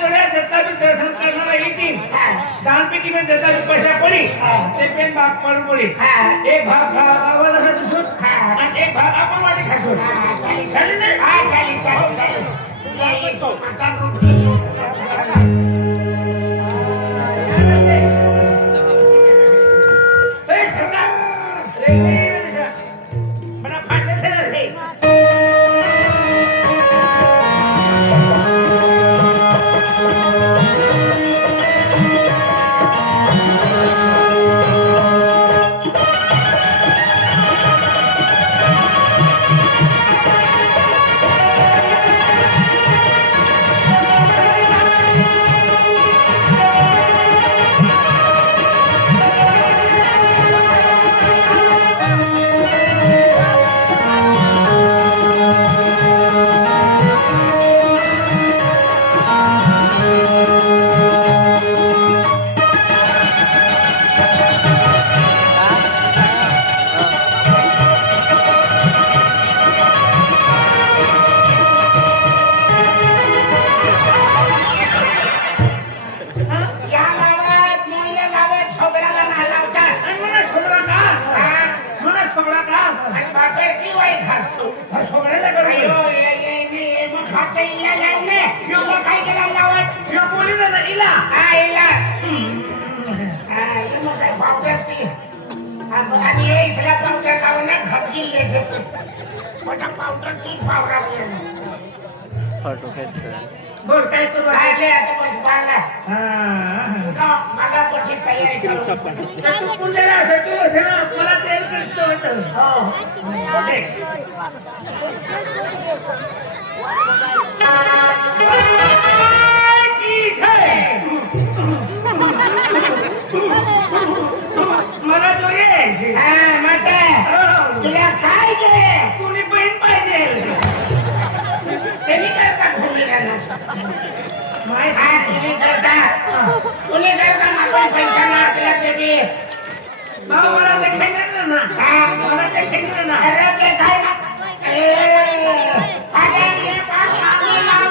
जोड्या जता भी दर्शन करना येतील दान पेटी में जता भी पैसा पड़ी ते पेन भाग पड़ पड़ी एक भाग बाबाला हसुन आणि एक भाग आपण वाटी खासू चालेल ना चालेल या येतो आता फोटो खेचतोय बोल काय करू आले आता बस बाळा मला पठी तयारी स्क्रीन शॉट करू काढायचं पुण्याला भेटू सगळं मला तेल कसं होतं हो ओके की जय मला जोरे हा माता तुला काय गे कोणी बहीण पाहिजे त्यांनी काय का भूमिका ना माय हा तुम्ही करता मला पैसा ना असला तरी बाबा मला ते खायला ना मला ते खायला ना अरे ते काय ना अरे ये पाच मागे लाव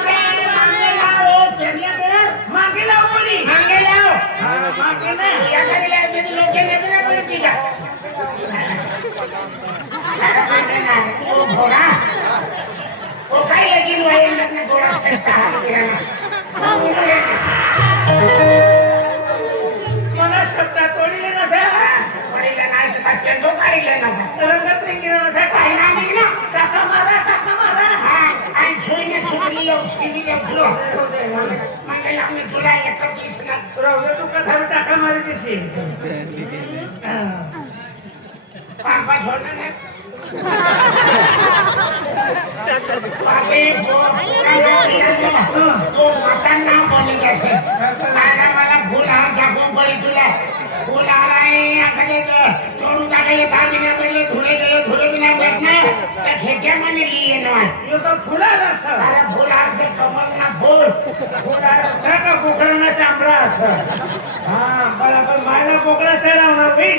चेंडल्या दे मागे लाव कोणी मागे लाव मागे ना या खाली ते लोक नेते ना पण ठीक आहे ओ घोडा ओ काय लगीन वाईल ना घोडा सकता मला शब्द तोडले ना पडीला नाही तर काय तो काढले ना रंगत रिंगीला ना काय नाही ना टाका मारा हा आणि सोयीने सुटली औषधी घेतलो म्हणजे आम्ही तुला एकच दिसणार राहू तू कथा टाका मारी दिसली पापा छोडणार नाही तो मातांना बोलली असे मला फुल हा झाकून पडी तुला फुल आलाय तोडून टाकायला थांबण्यामध्ये धुळे दिला भेटणार त्या खेच्यामध्ये लिहिण फुला असं अरे फुल असं कमल ना फुल फुला असं का कोकणाला चांबरा असं हा बरोबर मायला कोकणा चढवणार बाई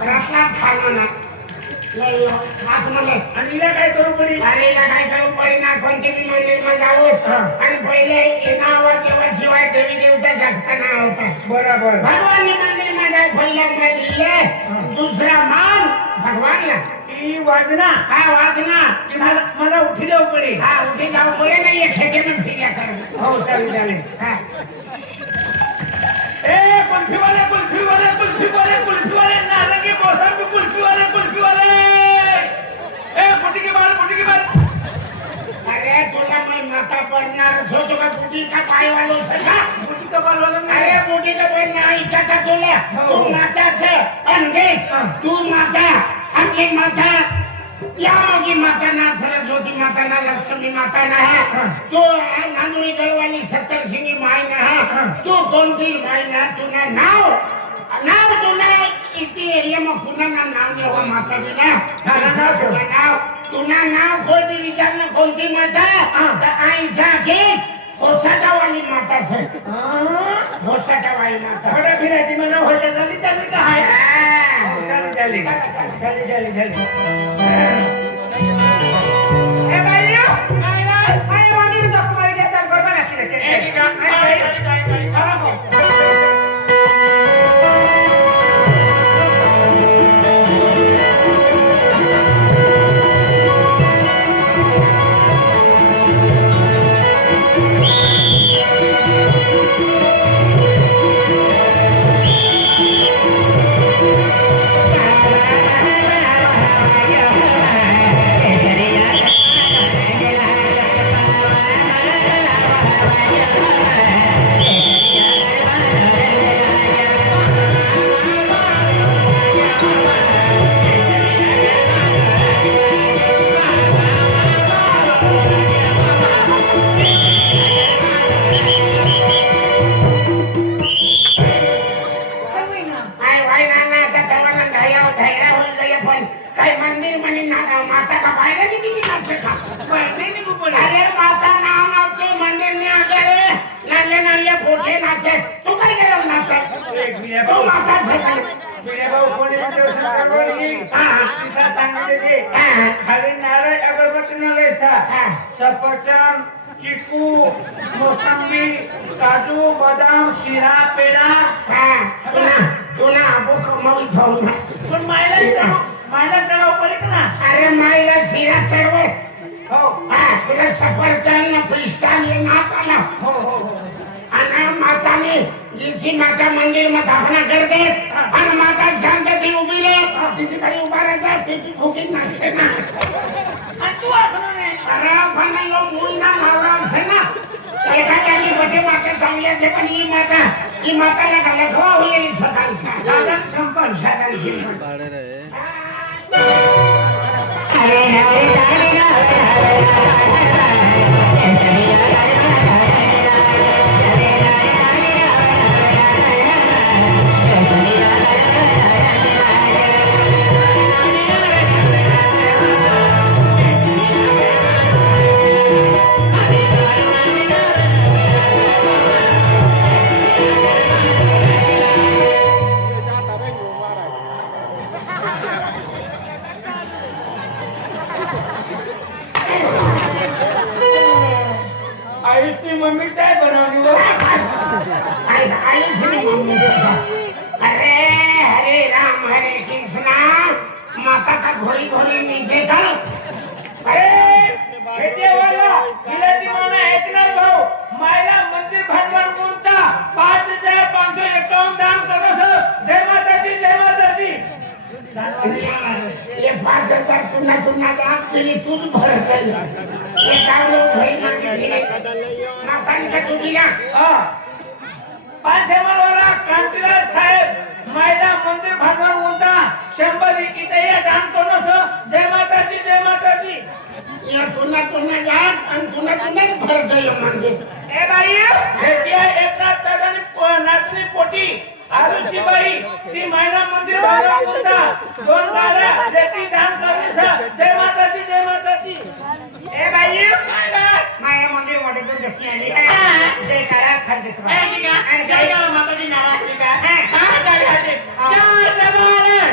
रसनात खाल्लं ना आणि हिला काय करू पडी आलेला काय करू पडे कोणते बी मंदिर जावं आणि पहिले नावावर तेव्हा शिवाय देवी देवता शकता नाव होता बरोबर भगवान मंदिर मध्ये पहिल्यांदा दुसरा मान भगवानला ती वाजना हा वाचना मला उठी जाऊ पडे हा उठे जाऊ पडे नाही खेचेनं फिर्या कर हो चालेल हा ए कुल्फीवाले नारंगी मोसंबी कुल्फीवाले ए फुटी के बाल अरे तुला मैं माता पडणार होतो का बुटी का पाय वालो सका फुटी का बाल वाला अरे बुटी का पाय नाही का तुला तू माता छे अंधे तू माता आपली माता या मोगी माता ना सरस्वती माता ना लक्ष्मी माता ना तो नांदुरी गळवाली 70 सिंगी माय ना तू कोणती माय ना तुला नाव तुला इथे एरिया में पुन्हा नाव देवा माता दिला तुला नाव कोणती विचारलं कोणती माता तर आईच्या की घोसाटावाली माता से घोसाटावाली माता थोडा फिरायची मला होटल झाली का हाय झाली ए बाईयो काय भिड्या तो भाऊ माता सगळं भिड्या भाऊ कोणी म्हणतो शंकरवाडी तिला सांगितले खाली नारळ अगरबत्ती नारळाचा सफरचंद चिकू मोसंबी काजू बदाम शिरा पेढा तुला आबो कमावी जाऊ ना पण मायला चढाव पडेल ना अरे माईला शिरा चढवे हो तुला सफरचंद पिस्ता नाच आला हो हो हो आणि माताने जिची माता मंदिर में स्थापना कर दे आणि माता शांतती उभी रे तिची घरी उभा राहायचा तिची खोकी नाचते ना आणि तू असं नाही अरे पण लो मुलगा नवरा असे ना एका जागी बटे माता चांगली असते पण ही माताला घालत हो होईल सकाळी साधन संपन्न साधन संपन्न भाडे रे अरे हरे आयुषनी मम्मी काय बनवली हो अरे हरे राम हरे कृष्णा माता का घोरी घोरी नीचे था अरे खेडेवाला विलाती माना ऐकणार भाऊ मायला मंदिर भांडवल कोणता 5551 दान करस जय माताजी ये 5000 पुन्हा दान केली तूच भर गई ये गावलो घरी माताने का तू दिला पाचशेवाला क्रांतीलाल साहेब मायला मंदिर भांडवल कोणता 100 इथे या दान करस जय माताजी ये पुन्हा जात आणि पुन्हा भर गई मंदिर ए बाई भेटिया एकनाथ दादानी नाचणी पोटी आरुषीबाई ती मायना मंदिर भांडवल कोणता 2 दारा देती दान करस जय माताजी ए बाई माया मंदिर वाटे तो देखी आली जय करा खर्च करा आणि जय माताजी नाराज का जय माताजी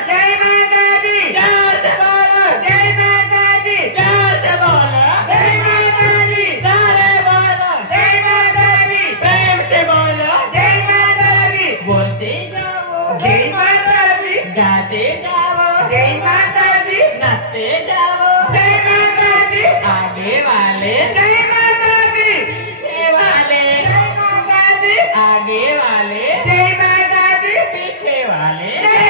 जय माताजी जय माताजी जय माताजी जय माताजी सारे बोलो जय माताजी प्रेम से बोलो जय माताजी बोलते जाओ जय माताजी गाते जाओ जय माताजी नाचते जाओ जय माताजी आगे वाले जय माताजी पीछे वाले जय माताजी आगे वाले जय माताजी पीछे वाले जय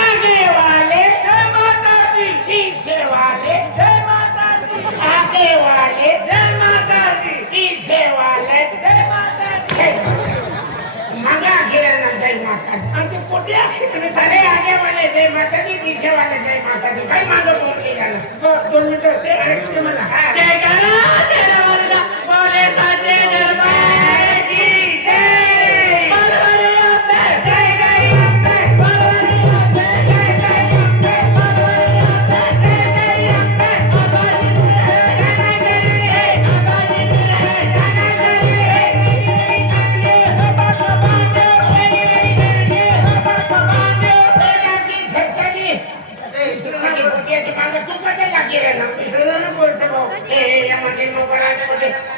आगे वाले जय माताजी पीछे वाले जय माताजी आगे वाले जय माताजी पीछे वाले जय माताजी मांगा गिरना जय माताजी आणि पोटी आखी सारे आगे वाले जय माताजी पीछे वाले जय माताजी भाई मांगो बोलली गाना 2 मिनिटं ते ऐकते मला जय करा शेरवाला बोले साचे दरबार की जय बलवरे अब्बे जय जय अब्बे बलवरे अब्बे जय जय अब्बे बलवरे अब्बे जय जय अब्बे बलवरे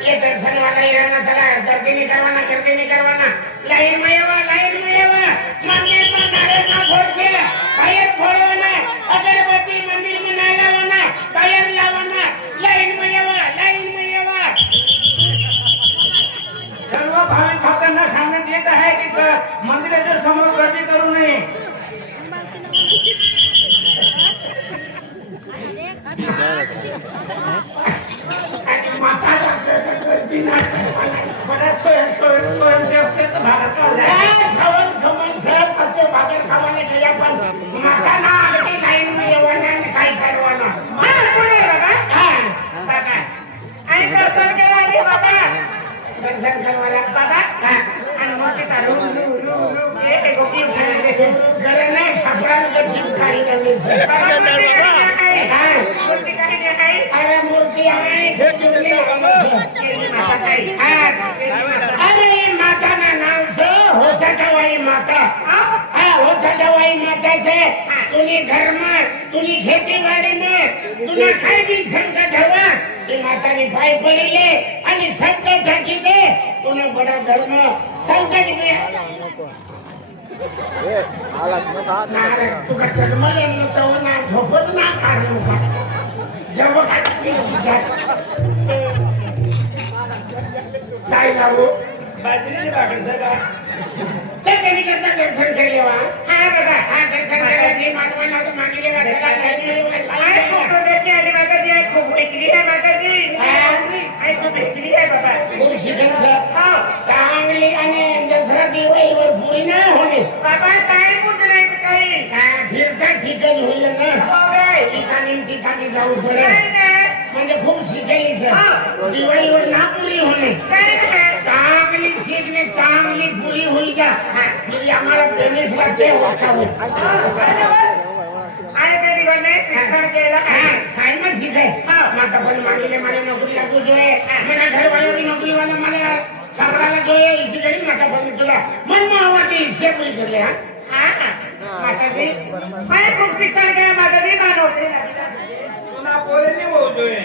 ये दर्शन वाला ही रहना चला गर्दी नहीं करवाना लाइन में आवा मंदिर में नारे ना फोड़ के बाहर फोड़वाना अगरबत्ती मंदिर में ना लावाना बाहर लावाना लाइन में आवा सर्व भाविक भक्तांना सांगण्यात येत आहे की मंदिराच्या समोर गर्दी करू नये आणि माता गर्दी ना बऱ्याच स्वयंसेवक भागात छवन साहेब पत्ते भाकर खावाने गेला पण माता ना आली लाइन में येवाना आणि काय करवाना पुढे बाबा आणि दर्शन करायला बाबा दर्शन करवायला बाबा आणि मोठे चालू एक गोपी घराने सापडायला जीव काही करले अरे मूर्ती आहे अरे माता ना नाम से हो सका वही माता हाँ वो सदावाई माता से तुनी घर में तुनी खेती वाड़ी में तुना खाई भी संकट हवा कि माता ने पाई पड़ी ले अनि संकट ढकी दे तुने बड़ा घर में संकट भी नारे तू कसं मला नसतो ना झोपत ना काढू का जब काय काय लावू बाजरीची भाकर सगळा ते कधी करता दर्शन केलेवा हा बघा हा दर्शन करायची मानवाला तो मागिले वाचायला काय फोटो देते आले माताजी खूप विक्री आहे माताजी काय खूप विक्री आहे बाबा खूप शिकायचं हा चांगली आणि दसरा दिवाळीवर पुरी नाही होणे बाबा काय बुजरायचं काही फिरता ठिकाणी होईल ना ठिकाणी जाऊ पडेल म्हणजे खूप शिकायचं दिवाळीवर ना पुरी होणे चांगली शिकणे चांगली पुरी होईल का फिर आम्हाला पेमेंट लागते वाटावं आणि ते दिवस नाही विचार केला सायन्स शिकाय माता पण मागिले मला नोकरी लागू जोये मला घरवाल्याची नोकरी वाला मला सावराला जोये इसी गडी माता पण तुला मन मावाती हिस्से पुरी करले हा माताजी मला खूप शिक्षण घ्या माताजी मला नोकरी लागली पुन्हा पोरीने होऊ જોઈએ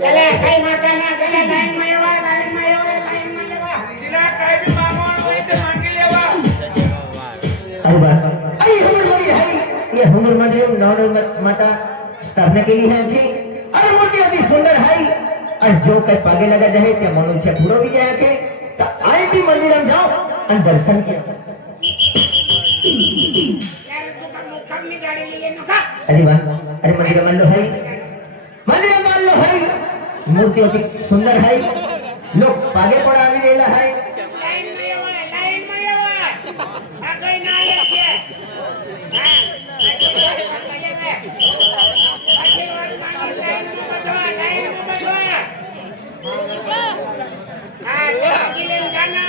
चला काही माता ना चला लाईन मायवा तिला काय बी मागवण होय ते मागी लेवा अरे वाह अरे हमर मंदिर है ये हमर मंदिर नौ माता स्थापना केली है अभी अरे मूर्ति अति सुंदर है और जो कहीं पागे लगा जाए त्या मनुष्य पूरा भी जाए के तो आए भी मंदिर में जाओ और दर्शन किया अरे वाह अरे मंदिर मान लो है मंदिर मान लो है मूर्ति अति सुंदर है लोग पागे पड़ा भी लेला है लाईन मायवा आगई ना येसे आशीर्वाद मागी लाईन बदवा मागिले जाना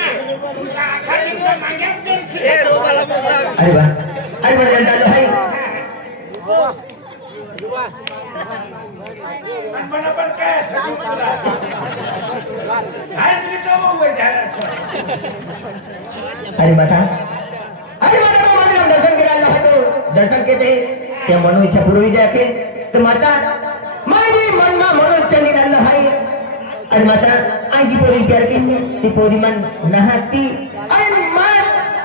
खाली माग्याच करशी अरे वाह अरे मंदिर डालो है पण काय असं तुला आज मी तो होय झाला अरे माता तो मंदिर में दर्शन के लाल है तो दर्शन के थे क्या मनो इच्छा पूरी जाके तो माता मारी मन में मनो चली लाल है अरे माता आज की पूरी क्या की ती पूरी मन नहाती अरे मां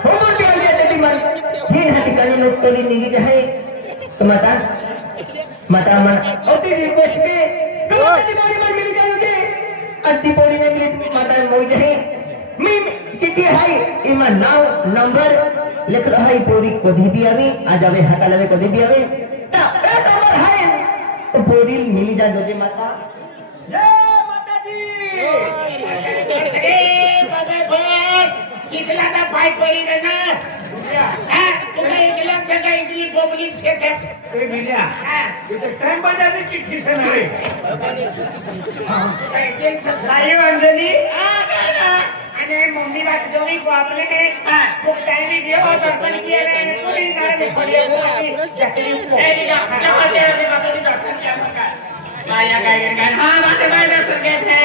होमन के लिए तेरी मन फिर हाथी काली लोग तोली निगी जाए तो माता मन ओती रिक्वेस्ट के तो ती पूरी मन मिली जाओगे अंती पूरी ने मिली माता मोई जाए मी चिट्ठी है इमा नाव नंबर लिख रहा है पूरी कभी भी आवे आ जावे हटा लवे कभी भी आवे ता ए नंबर है तो पूरी मिली जा जोजे माता जय माताजी ए बाबा बस कितला ना पाय पडी रे ना हां तुला इकला से का इकली गोबली से के ए मिल्या हां इथे टाइम बजावली चिठ्ठी से नव्हे काय ससाई अंजली અને મમ્મી વાત જોઈ બાપલે ને ખૂબ ટાઈમ ગયો દર્શન કિયા ને કોઈ ના ને પડ્યો ચકરી એ દીકરા નમસ્તે બાપુજી દર્શન किया मका माया काय काय हां माते बाय दर्शन किया थे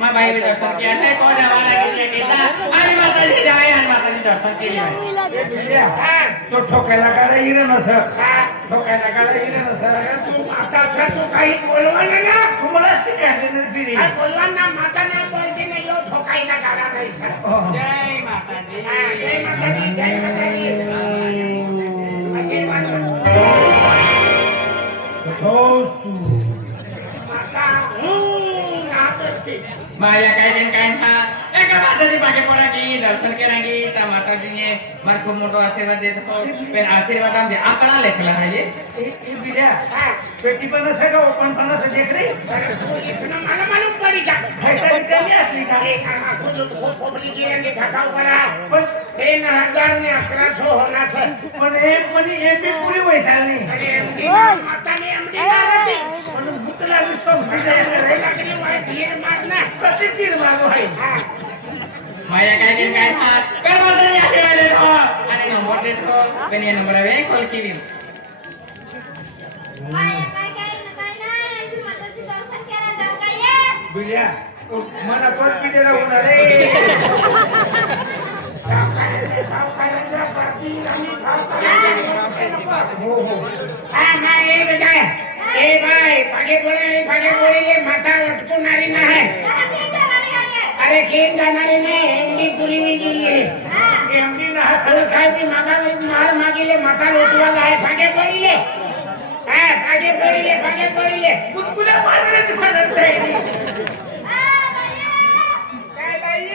मां बाय दर्शन किया थे कोण हवाला किया केला आणि माताजी जाय आणि माताजी दर्शन केली मिल्या तो ठोकायला गाडा येणं नसं ठोकायला गाडा येणं नसं तू आता तू काही बोलवलं ना तुम्हाला शिकायचं नाही फिरी बोलवा ना माता ना बोलते ना यो ठोकायला गाडा नाही सर जय माताजी जय माताजी जय माताजी माया काय था एका माताजी पाके पड़ा की दर्शन करांगी ता माताजी ने मार को मोटो आशीर्वाद देत हो पण आशीर्वाद आमचे आकडा लेखला आहे ए बिल्या पेटी पण असं का ओपन पण असं देख रे मला मालूम पडी का काहीतरी कमी असली का अरे खूप पब्लिक गिरंगे थकाव करा पण 3000 ने 1100 होना सर पण एक पण एक बी पुरी पैसा नाही अरे माता ने एमडी मारती म्हणून भूतला विश्वास रे लागली वाय धीर मारना कशी तीर मागो आहे माया काय था कर्मचारी आशीर्वाद देतो आणि नंबर देतो पण ये नंबर आहे कॉल केली बिल्या मला तोच पिढीला होणार रे सावकारांच्या पाठी आम्ही हा नाही बेटा ए बाय पागे बोले माथा लटकवणारी नाही अरे खेळ जाणारी नाही एमडी पुरी मी गेली एमडी ना हसतो काय मी मार मागिले माथा लोटवाला आहे पागे बोलिले कुठकुल्या मारले दिसत काय बाई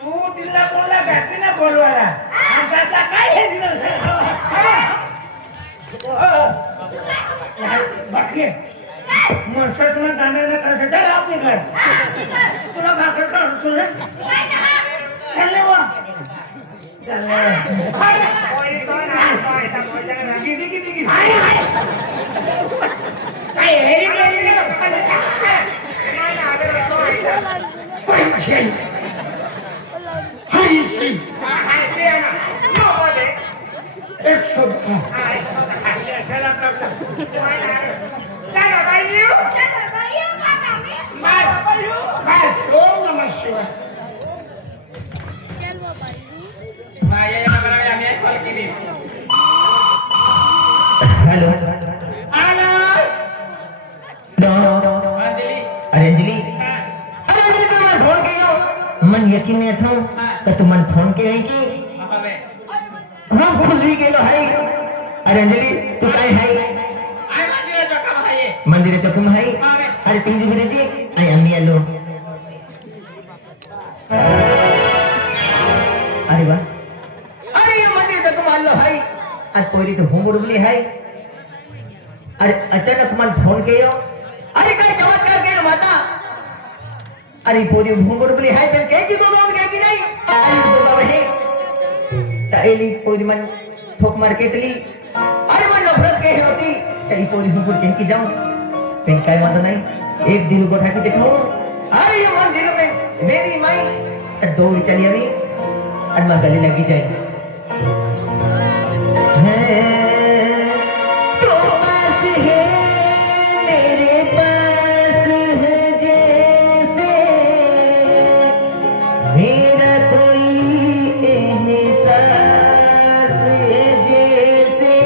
तू तिला बोलला घातली ना बोलवायला काय बाकी मस्त तुला जाण्याला कसं चल आपली घर तुला भाकर काढतो चालले वा किती हेलो अरे अंजलि तो मैं फोन कियो मन यकीन नहीं था कि तू मन फोन के है कि हम खुश भी गेलो है अरे अंजलि तू काय है मंदिर चकुम है अरे तीन जी जी आई अम्मी आलो अरे वाह अरे ये मंदिर चकुम आलो है आज कोई तो होम उड़बली है अरे अचानक मन फोन कियो अरे काय चमत्कार केला माता अरे पोरी भूंगुर बली है जन के जी तो लोग गए कि नहीं अरे बोला वही ताईली पोरी मन ठोक मार के तली अरे मन नफरत के होती ताई पोरी भूंगुर के की जाऊं फिर काय माता नहीं एक दिल को ठाकी देखो अरे ये मन दिल में मेरी माई तो दौड़ चली अभी अनमा गले लगी जाए तो पास है मेरे पास है जैसे मेरा कोई एहसास है जैसे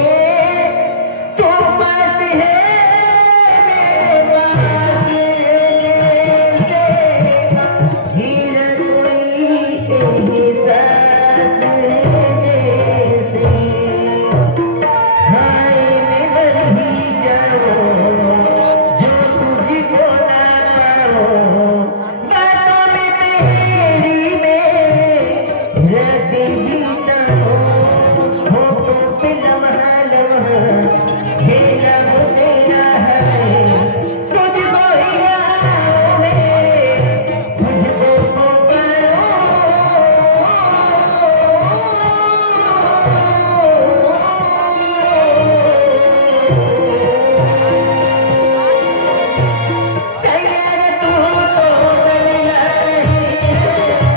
तो पास है मेरे पास जैसे मेरा कोई एहसास है जैसे हाय मैं मर ही जाऊं जो तुझको ना पाऊं बातों में तेरी में रहती भी ना हो